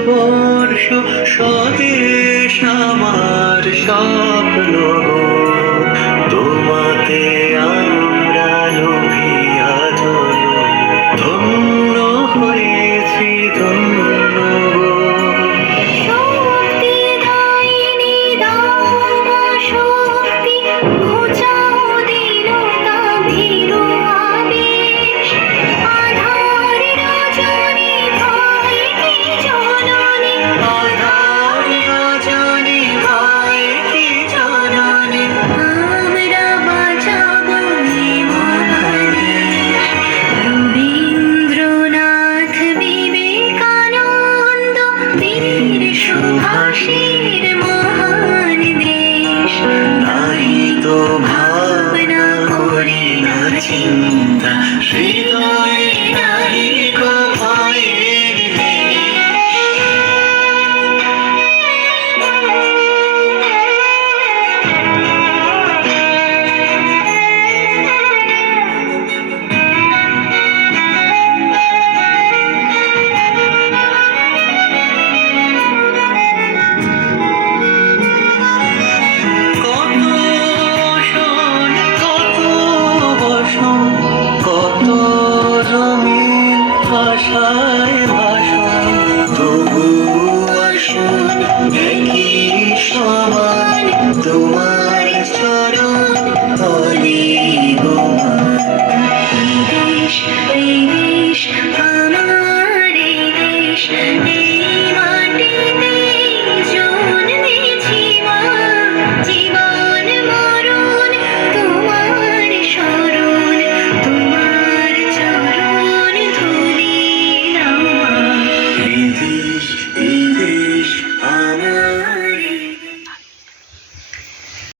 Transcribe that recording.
ভারতবর্ষ স্বদেশ আমার স্বপ্ন গো। তোমাতে আমরা লোভিয়া ধন্য হয়েছি ধন্য গো। শক্তি দায়িনী দাও গো শক্তি, ঘুচাও দীনতা ভীরু আবেশ। আধার রজনী ভয় কি জননী, আধার রজনী ভয় কি জননী, আমরা বাঁচাবো এই মহাদেশ। রবীন্দ্রনাথ বিবেকানন্দ বীর সুভাষের মহান দেশ। নাহি তো ভাবনা করি না চিন্তা, হৃদয়ে নাহি গো ভয়ের লেশ। কত শোন কত বসন, কত রঙিন ভাষায় ভাষণ, তবু আসুন এই